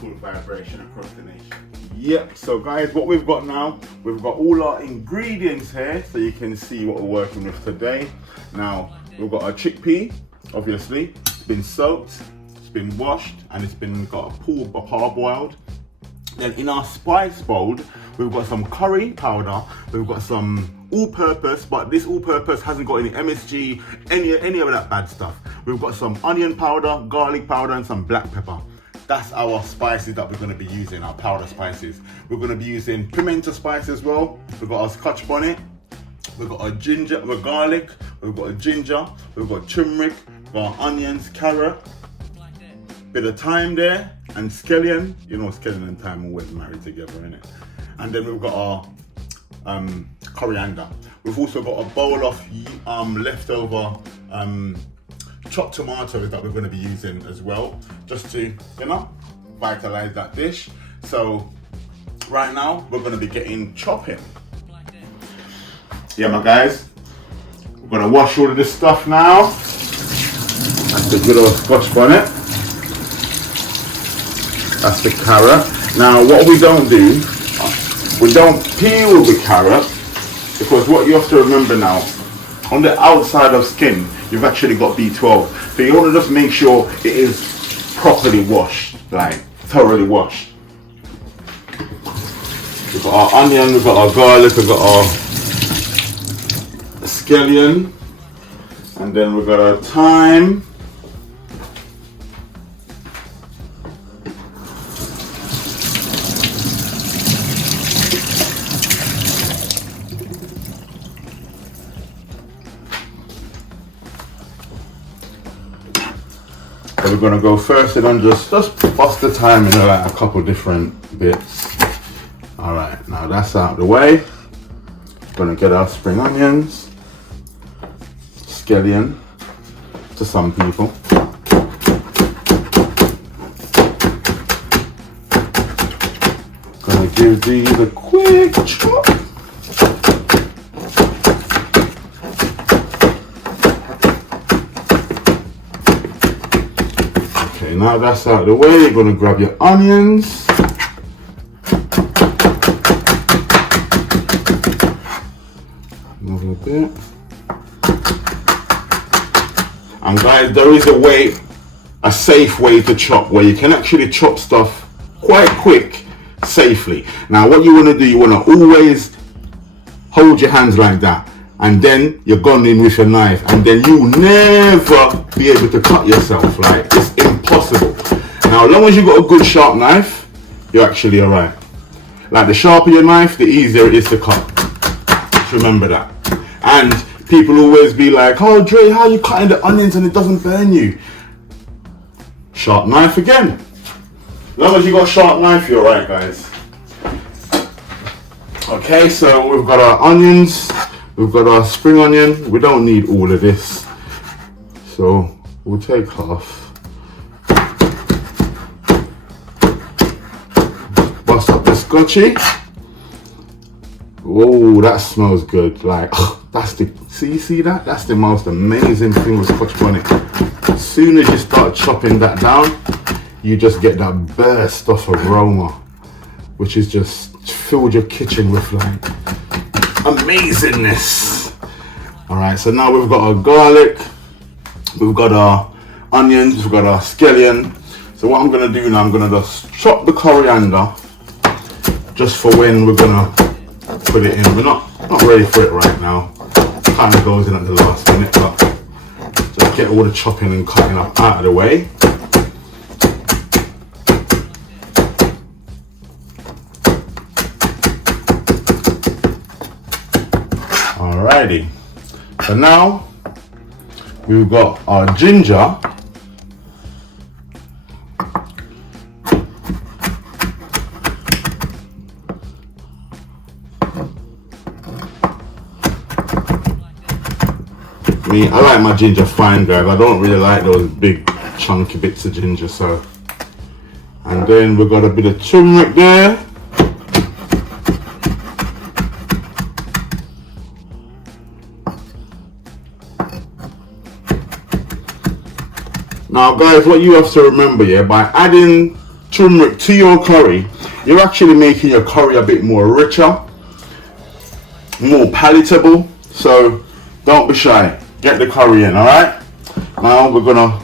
full vibration across the nation. Yep, so guys, what we've got now, we've got all our ingredients here so you can see what we're working with today. Now, we've got our chickpea, obviously. It's been soaked, it's been washed, and it's been got parboiled. Then in our spice bowl, we've got some curry powder, we've got some all-purpose, but this all-purpose hasn't got any MSG, any of that bad stuff. We've got some onion powder, garlic powder, and some black pepper. That's our spices that we're going to be using, our powder spices. We're going to be using pimento spice as well. We've got our scotch bonnet, we've got our ginger, we've got garlic, we've got a ginger, we've got turmeric, we've got onions, carrot, bit of thyme there, and scallion. You know, scallion and thyme always married together, innit? And then we've got our coriander. We've also got a bowl of leftover chopped tomatoes that we're going to be using as well, just to, you know, vitalize that dish. So right now we're going to be getting chopping. Yeah, my guys, we're going to wash all of this stuff now. That's the good old scotch bonnet. That's the carrot. Now what we don't do, we don't peel the carrot, because what you have to remember now, on the outside of skin, you've actually got B12. So you want to just make sure it is properly washed, like thoroughly washed. We've got our onion, we've got our garlic, we've got our scallion, and then we've got our thyme. So we're gonna go first and on just bust the thyme in like a couple different bits. All right, now that's out of the way. Gonna get our spring onions, scallion to some people. Gonna give these a quick chop. Okay, now that's out of the way, you're gonna grab your onions. Move a bit. And guys, there is a safe way to chop, where you can actually chop stuff quite quick, safely. Now what you wanna do, you wanna always hold your hands like that, and then you're going in with your knife, and then you'll never be able to cut yourself. Like, it's impossible. Now, as long as you've got a good sharp knife, you're actually alright. Like, the sharper your knife, the easier it is to cut. Just remember that. And people always be like, oh Dre, how are you cutting the onions and it doesn't burn you? Sharp knife again. As long as you got a sharp knife, you're alright, guys. Okay, so we've got our onions. We've got our spring onion. We don't need all of this, so we'll take half. Bust up the scotchy. Whoa, that smells good. Like, that's the, see that? That's the most amazing thing with scotch bonnet. As soon as you start chopping that down, you just get that burst of aroma, which is just filled your kitchen with like amazingness. All right, so now we've got our garlic, we've got our onions, we've got our scallion. So what I'm gonna do now, I'm gonna just chop the coriander just for when we're gonna put it in. We're not ready for it right now. It kind of goes in at the last minute, but just get all the chopping and cutting up out of the way. Alrighty, so now we've got our ginger. I like my ginger fine, guys. I don't really like those big chunky bits of ginger, so. And then we've got a bit of turmeric there. Now guys, what you have to remember, yeah, by adding turmeric to your curry, you're actually making your curry a bit more richer, more palatable. So don't be shy, get the curry in. All right, now we're gonna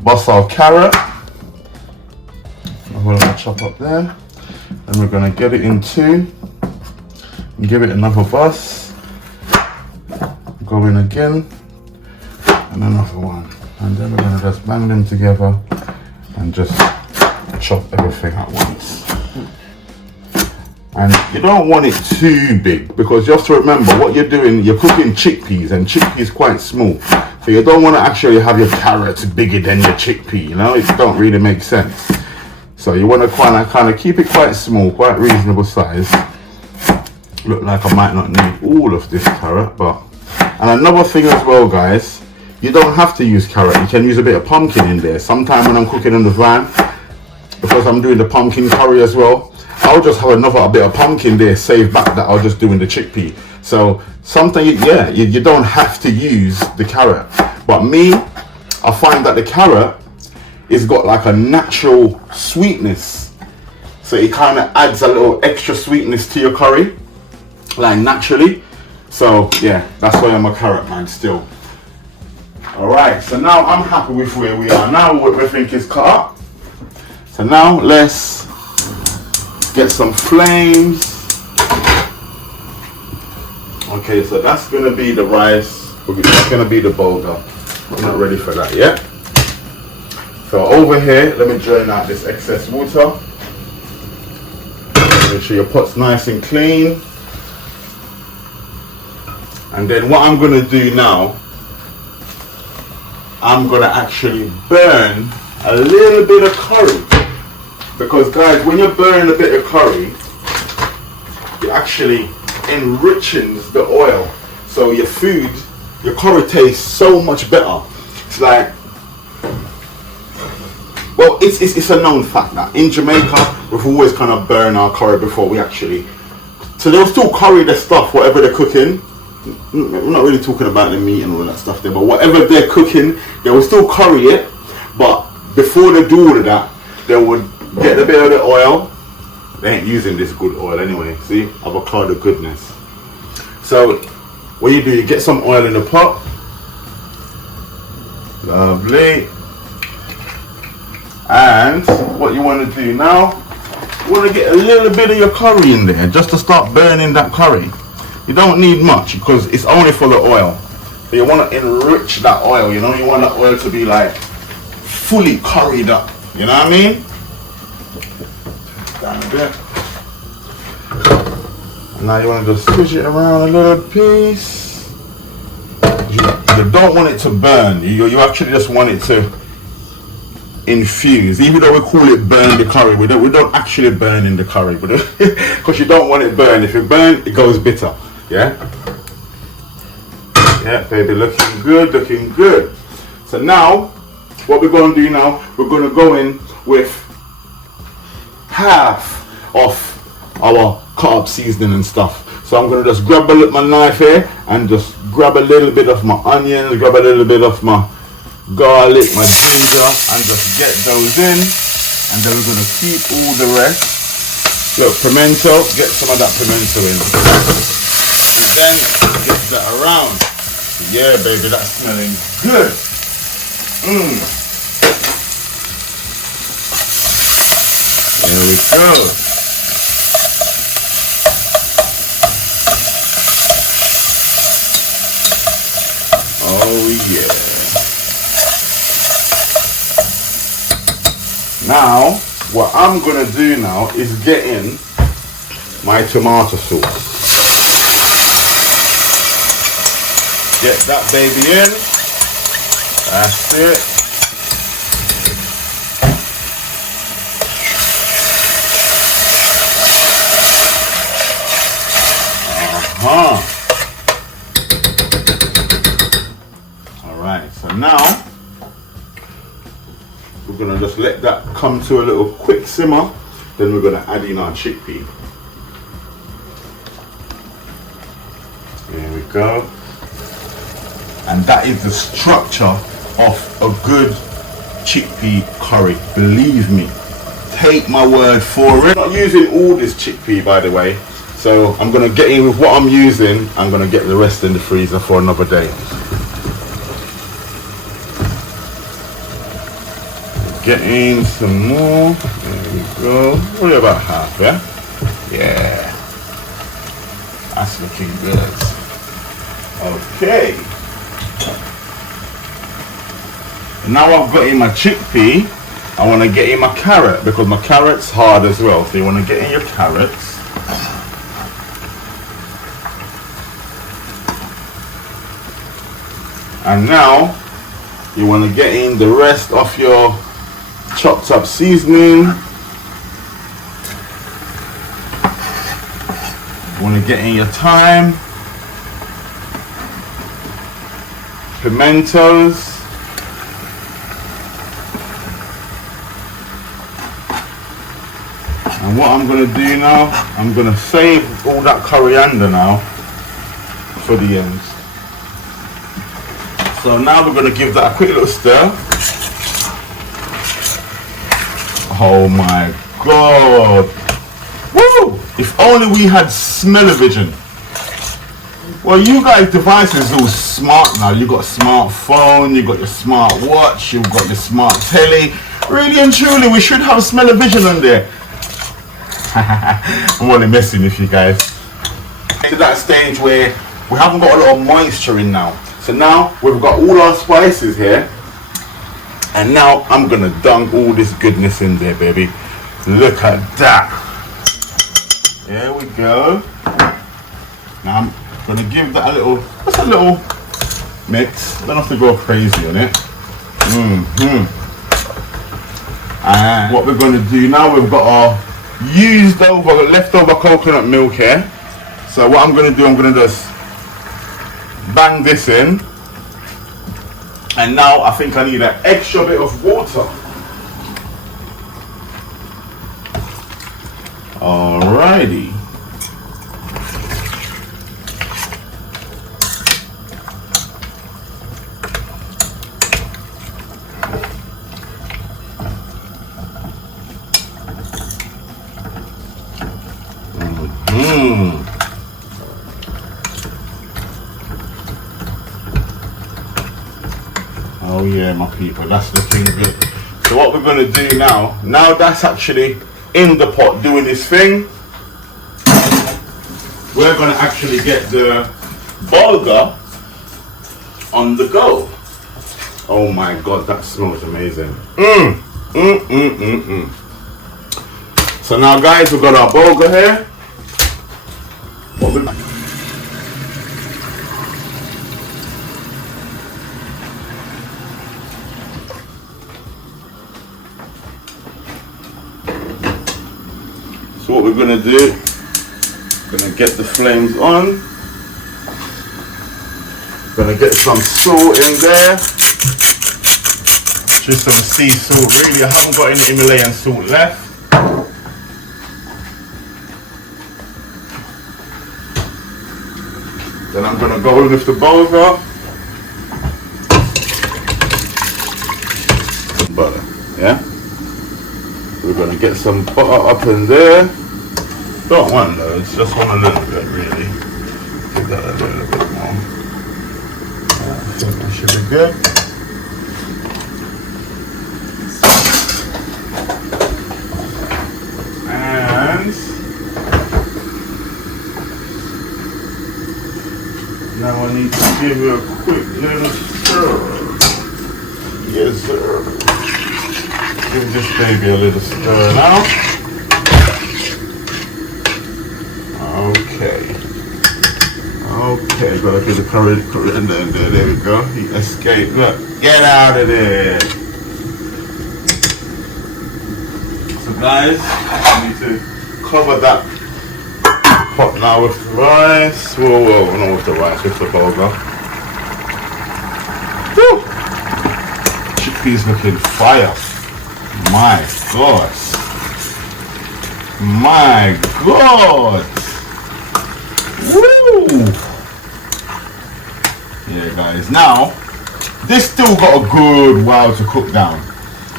bust our carrot. I'm gonna chop up there, and we're gonna get it in two and give it another bust. Go in again and another one, and then we're gonna just bang them together and just chop everything at once. And you don't want it too big, because you have to remember what you're doing. You're cooking chickpeas, and chickpeas quite small, so you don't want to actually have your carrots bigger than your chickpea. You know, it don't really make sense. So you want to kind of keep it quite small, quite reasonable size. Look like I might not need all of this carrot, but. And another thing as well, guys, you don't have to use carrot. You can use a bit of pumpkin in there. Sometime when I'm cooking in the van, because I'm doing the pumpkin curry as well, I'll just have a bit of pumpkin there saved back that I'll just do in the chickpea. So something, yeah, you don't have to use the carrot. But me, I find that the carrot is got like a natural sweetness. So it kind of adds a little extra sweetness to your curry, like naturally. So yeah, that's why I'm a carrot man still. Alright, so now I'm happy with where we are. Now everything is cut up. So now let's get some flames. Okay, so that's gonna be the rice. That's gonna be the bulgur. I'm not ready for that yet. So over here, let me drain out this excess water. Make sure your pot's nice and clean. And then what I'm gonna do now, I'm gonna actually burn a little bit of curry. Because guys, when you're burning a bit of curry, it actually enriches the oil. So your food, your curry tastes so much better. It's like, well, it's a known fact that in Jamaica, we've always kind of burned our curry before we actually, so they'll still curry the stuff, whatever they're cooking. We're not really talking about the meat and all that stuff there, but whatever they're cooking, they will still curry it. But before they do all of that, they would get a bit of the oil. They ain't using this good oil anyway. See, avocado goodness. So what you do, you get some oil in the pot. Lovely. And what you want to do now, you want to get a little bit of your curry in there just to start burning that curry. You don't need much because it's only for the oil. So you want to enrich that oil, you know, you want that oil to be like fully curried up, you know what I mean? Down a bit. And now you want to just squish it around a little piece. You don't want it to burn, you actually just want it to infuse. Even though we call it burn the curry, we don't actually burn in the curry, because you don't want it burned. If it burn, it goes bitter. Yeah, baby, looking good, looking good. So now, what we're going to do now, we're going to go in with half of our cut up seasoning and stuff. So I'm going to just grab my knife here and just grab a little bit of my onions, grab a little bit of my garlic, my ginger, and just get those in. And then we're going to keep all the rest. Look, pimento, get some of that pimento in. Then get that around. Yeah, baby, that's smelling good. There we go. Oh yeah. Now, what I'm gonna do now is get in my tomato sauce. Get that baby in. That's it. Alright, so now we're gonna just let that come to a little quick simmer. Then we're gonna add in our chickpea. There we go. And that is the structure of a good chickpea curry. Believe me. Take my word for it. I'm not using all this chickpea, by the way. So I'm gonna get in with what I'm using. I'm gonna get the rest in the freezer for another day. Get in some more. There we go. Probably about half, yeah? Yeah. That's looking good. Okay. Now I've got in my chickpea, I want to get in my carrot because my carrot's hard as well. So you want to get in your carrots. And now you want to get in the rest of your chopped up seasoning. You want to get in your thyme, pimentos, and what I'm going to do now, I'm going to save all that coriander now for the end. So now we're going to give that a quick little stir. Oh my god! Woo! If only we had smell-o-vision. Well, you guys' devices are all smart now. You've got a smartphone, you've got your smart watch, you've got your smart telly. Really and truly, we should have smell-o-vision on there. I'm only messing with you guys. To that stage where we haven't got a lot of moisture in now. So now we've got all our spices here. And now I'm gonna dunk all this goodness in there, baby. Look at that. There we go. Now I'm gonna give that a little, just a little mix. Don't have to go crazy on it. And what we're gonna do now, we've got our leftover coconut milk here. So what I'm gonna do, I'm gonna just bang this in. And now I think I need an extra bit of water. Alrighty. Oh yeah, my people, that's looking good. So what we're going to do now that's actually in the pot doing this thing, we're going to actually get the bulgur on the go. Oh my god, that smells amazing. So now guys, we've got our bulgur here. What we So what we're going to do, going to get the flames on, going to get some salt in there, just some sea salt really. I haven't got any Himalayan salt left. Then I'm going to go in with the bulgur, butter, yeah? We're going to get some butter up in there. Don't want loads, just want a little bit really. Give that a little bit more. I think that should be good. And now I need to give it a quick little stir. Yes, sir. Give this baby a little stir now. Okay. Okay, gotta get the coriander in there. There we go. He escaped. Look, get out of there. So guys, I need to cover that pot now with the rice. Whoa, not with the rice, with the bulgur. Woo! Chickpeas looking fire. My God. My God. Woo! Yeah guys, now this still got a good while to cook down.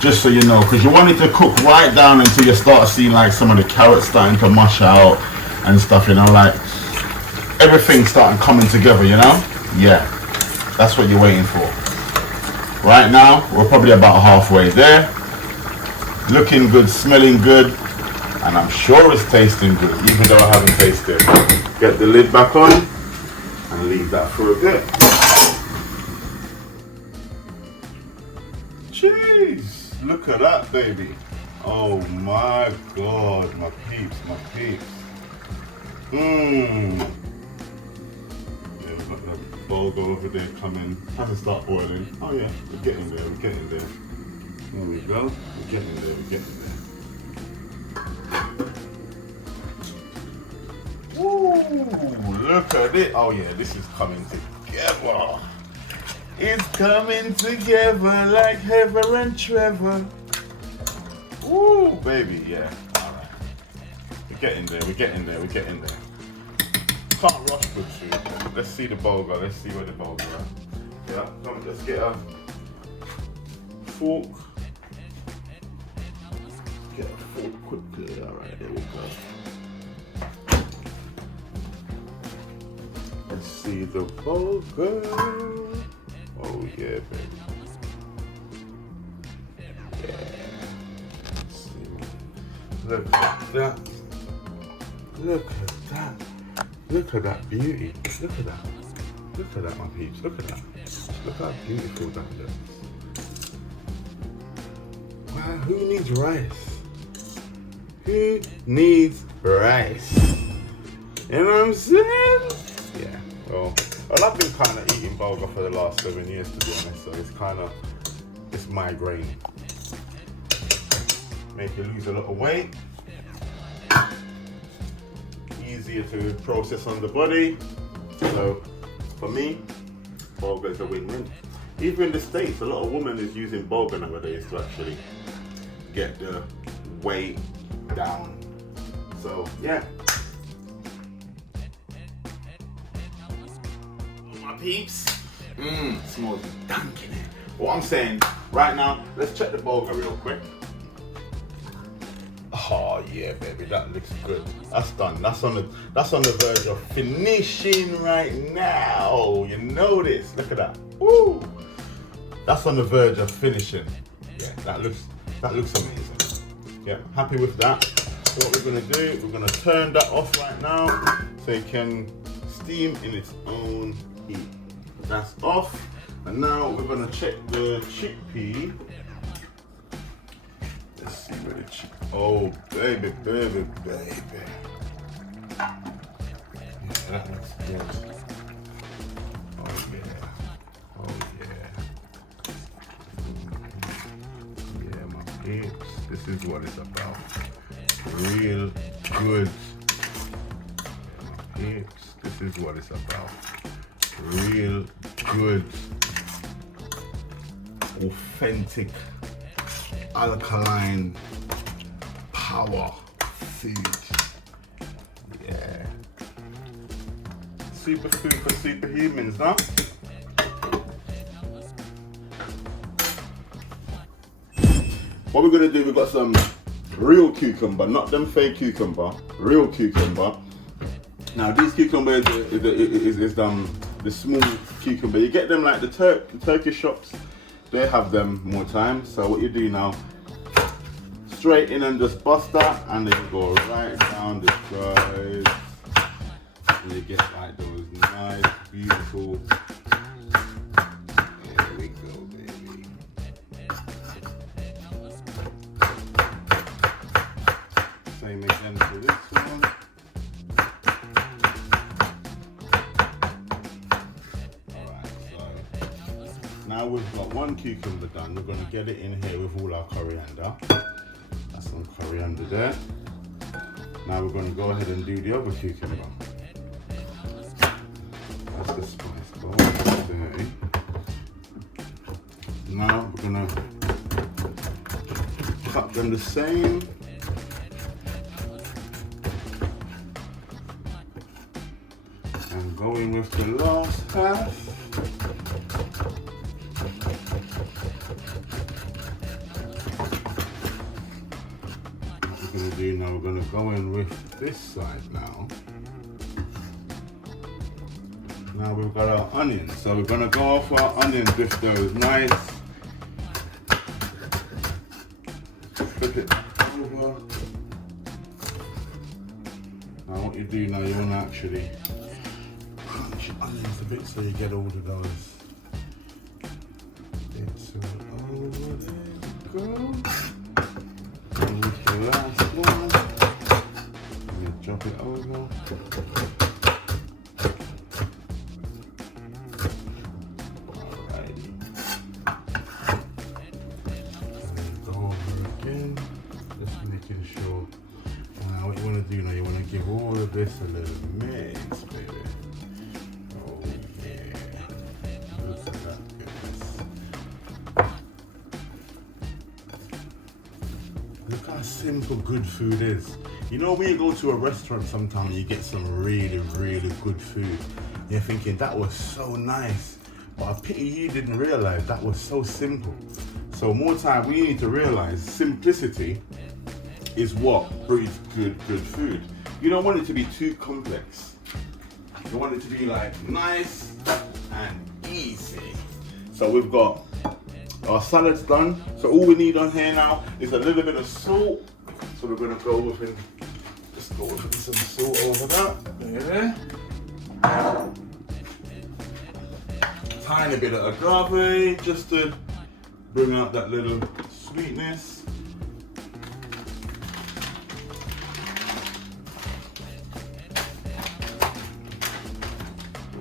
Just so you know, because you want it to cook right down until you start seeing like some of the carrots starting to mush out and stuff, you know, like everything starting coming together, you know. Yeah, that's what you're waiting for. Right now we're probably about halfway there. Looking good, smelling good, and I'm sure it's tasting good, even though I haven't tasted. Get the lid back on and leave that for a bit. Jeez. Look at that, baby. Oh my God, my peeps, my peeps. Yeah, we've got the bulgur over there coming. Has to start boiling. Oh yeah, we're getting there, we're getting there. There we go. We're getting there, we're getting there. Ooh, look at it. Oh yeah, this is coming together. It's coming together like Heather and Trevor. Ooh, baby, yeah. Alright. We're getting there, we're getting there, we're getting there. Can't rush good food. Let's see the bulgur, let's see where the bulgur is. Yeah, come, let's get a fork. Get a fork quickly. Alright, there we go. Let's see the bulgur. Oh yeah, baby. Yeah. Let's see. Look at that. Look at that. Look at that beauty. Look at that. Look at that, my peeps. Look at that. Look how beautiful that looks. Wow, who needs rice? Who needs rice? You know what I'm saying? Yeah. Well, I've been kind of eating bulgur for the last 7 years, to be honest, so it's migraine. Make you lose a lot of weight. Easier to process on the body. So, for me, bulgur is a win-win. Even in the States, a lot of women is using bulgur nowadays to actually get the weight down. So, yeah. Peeps, smells dank in it. What I'm saying right now, let's check the bulgur real quick. Oh yeah, baby, that looks good. That's done. That's on the verge of finishing right now. You know this. Look at that. Woo! That's on the verge of finishing. Yeah, that looks amazing. Yeah, happy with that. So what we're gonna do, we're gonna turn that off right now so it can steam in its own heat. That's off, and now we're gonna check the chickpea. Let's see where the chickpea. Oh baby, baby, baby. Yeah, that looks good. Oh yeah, oh yeah. Yeah, my peeps. This is what it's about. Real good. Yeah, my peeps. This is what it's about. Real good, authentic, alkaline power food. Yeah. Superfood for superhumans, huh? What we're gonna do, we've got some real cucumber, not them fake cucumber, real cucumber. Now these cucumbers is the small cucumber. You get them like the Turkish shops. They have them more time. So what you do now, straight in and just bust that, and then you go right down the sides, and you get like those nice, beautiful. There we go, baby. Same again for this one. Now we've got one cucumber done. We're going to get it in here with all our coriander. That's some coriander there. Now we're going to go ahead and do the other cucumber. That's the spice ball. There. Now we're going to cut them the same. And going with the last half. we're going to do now, we're going to go in with this side now. Now we've got our onions, so we're going to go off our onions with those nice. Flip it over. Now what you do now, you want to actually crunch your onions a bit so you get all of those bits over. There you go. And with the last one, I'm going to drop it over. Give all of this a little mix, baby. Oh yeah. Look at that goodness. Look how simple good food is. You know when you go to a restaurant sometimes you get some really, really good food. You're thinking that was so nice. But I pity you didn't realize that was so simple. So more time we need to realize simplicity is what breeds good food. You don't want it to be too complex. You want it to be like nice and easy. So we've got our salads done. So all we need on here now is a little bit of salt. So we're gonna go with it. Just go with some salt over that. There. Tiny bit of agave just to bring out that little sweetness.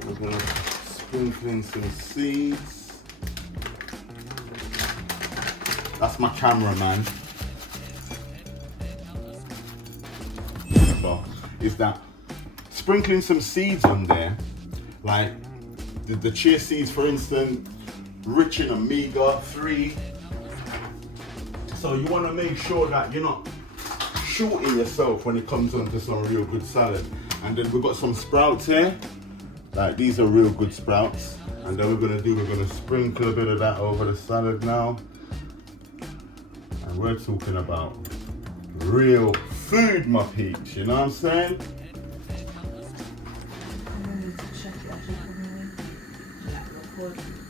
We're gonna sprinkle in some seeds. That's my cameraman. So, is that sprinkling some seeds on there, like the chia seeds, for instance, rich in omega-3. So you want to make sure that you're not shorting yourself when it comes onto some real good salad. And then we've got some sprouts here. Like these are real good sprouts. And then we're gonna sprinkle a bit of that over the salad now. And we're talking about real food, my peeps, you know what I'm saying? I need to check it. I think I'm record.